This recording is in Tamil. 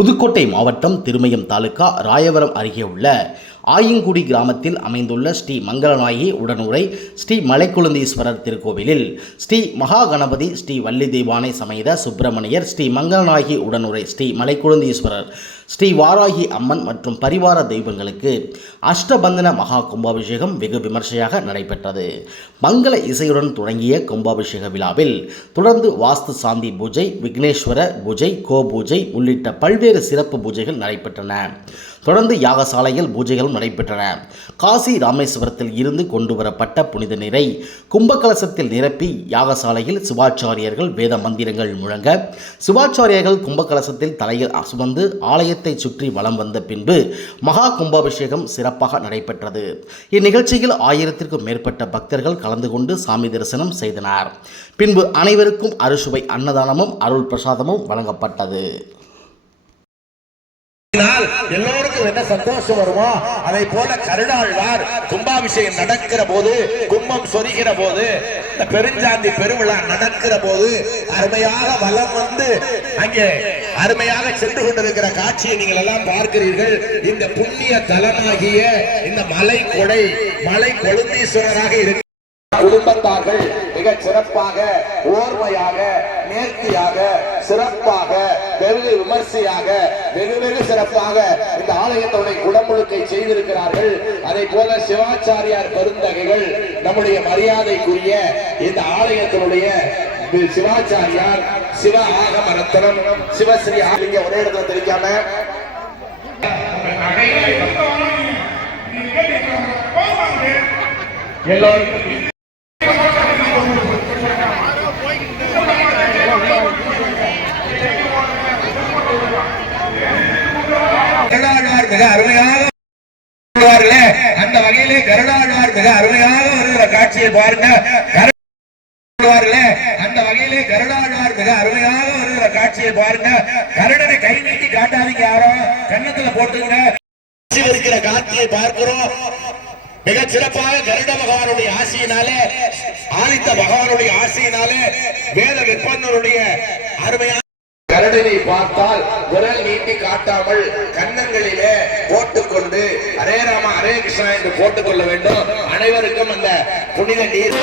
புதுக்கோட்டை மாவட்டம் திருமயம் தாலுகா ராயவரம் அருகே உள்ள ஆயங்குடி கிராமத்தில் அமைந்துள்ள ஸ்ரீ மங்களநாயகி உடனுரை ஸ்ரீ மலைக்குழுந்தீஸ்வரர் திருக்கோவிலில் ஸ்ரீ மகா கணபதி ஸ்ரீ வள்ளி தெய்வானை சமேத சுப்பிரமணியர் ஸ்ரீ மங்களநாயகி உடனுரை ஸ்ரீ மலைக்குழுந்தீஸ்வரர் ஸ்ரீ வாராகி அம்மன் மற்றும் பரிவார தெய்வங்களுக்கு அஷ்டபந்தன மகா கும்பாபிஷேகம் வெகு விமர்சையாக நடைபெற்றது. மங்கள இசையுடன் தொடங்கிய கும்பாபிஷேக விழாவில் தொடர்ந்து வாஸ்து சாந்தி பூஜை விக்னேஸ்வர பூஜை கோ பூஜை உள்ளிட்ட பல்வேறு சிறப்பு பூஜைகள் நடைபெற்றன. தொடர்ந்து யாகசாலையில் பூஜைகளும் நடைபெற்றன. காசி ராமேஸ்வரத்தில் இருந்து கொண்டு வரப்பட்ட புனித நீரை கும்பகலசத்தில் நிரப்பி யாகசாலையில் சிவாச்சாரியர்கள் வேத மந்திரங்கள் முழங்க சிவாச்சாரியர்கள் கும்பகலசத்தில் தலையில் அசுமந்து ஆலயத்தை சுற்றி வலம் வந்த பின்பு மகா கும்பாபிஷேகம் சிறப்பாக நடைபெற்றது. இந்நிகழ்ச்சியில் ஆயிரத்திற்கும் மேற்பட்ட பக்தர்கள் கலந்து கொண்டு சாமி தரிசனம் செய்தனர். பின்பு அனைவருக்கும் அறுசுவை அன்னதானமும் அருள் பிரசாதமும் வழங்கப்பட்டது. எல்லோருக்கும் என்ன சந்தோஷம் வருமோ? அதை போல கருடாழ்வார் கும்பாபிஷேகம் நடக்கிற போது கும்பம் சொரிகிற போது இந்த பெருஞ்சாந்தி பெருவிழா நடக்கிற போது அருமையாக வலம் வந்து அங்கே அருமையாக சென்று கொண்டிருக்கிற காட்சியை நீங்கள் எல்லாம் பார்க்கிறீர்கள். இந்த புண்ணிய தலமாகிய இந்த மலை கொடை மலை கொழுந்தீஸ்வரராக இருக்க. குடும்பத்தார்கள் மிக சிறப்பாக ஓர்மையாக நேர்த்தியாக சிறப்பாக வெகு விமர்சையாக வெகு வெகு சிறப்பாக இந்த ஆலயத்தோட குடமுழுக்கை செய்திருக்கிறார்கள். அதை போல சிவாச்சாரியார் பெருந்தகைகள் நம்முடைய மரியாதைக்குரிய இந்த ஆலயத்தினுடைய சிவாச்சாரியார் சிவ ஆகம ரத்னம் சிவஸ்ரீ ஆலிங்க ஒரே இடத்துல தெரிவிக்காம எல்லோருக்கும் கருடாழ்வார் மிக அருமையாக வருவார்களே, அந்த வகையிலே கருடாழ்வார் மிக அருமையாக வருகிற காட்சியை பாருங்க. அந்த வகையிலே கருடாழ்வார் மிக அருமையாக வருகிற காட்சியை பாருங்க. கருடனை கை நீட்டி காட்டாதீங்க யாரும் கன்னத்துல போட்டுங்க இருக்கிற காட்சியை பார்க்கிறோம். மிக சிறப்பாக கருட பகவானுடைய ஆசையினாலே ஆதித்த பகவானுடைய ஆசையினாலே வேத விற்பனருடைய அருமையான கருடனை பார்த்தால் விரல் நீட்டி காட்டாமல் கண் ஹரே கிருஷ்ணா என்று போட்டுக்கொள்ள வேண்டும். அனைவருக்கும் அந்த புனித நீர்.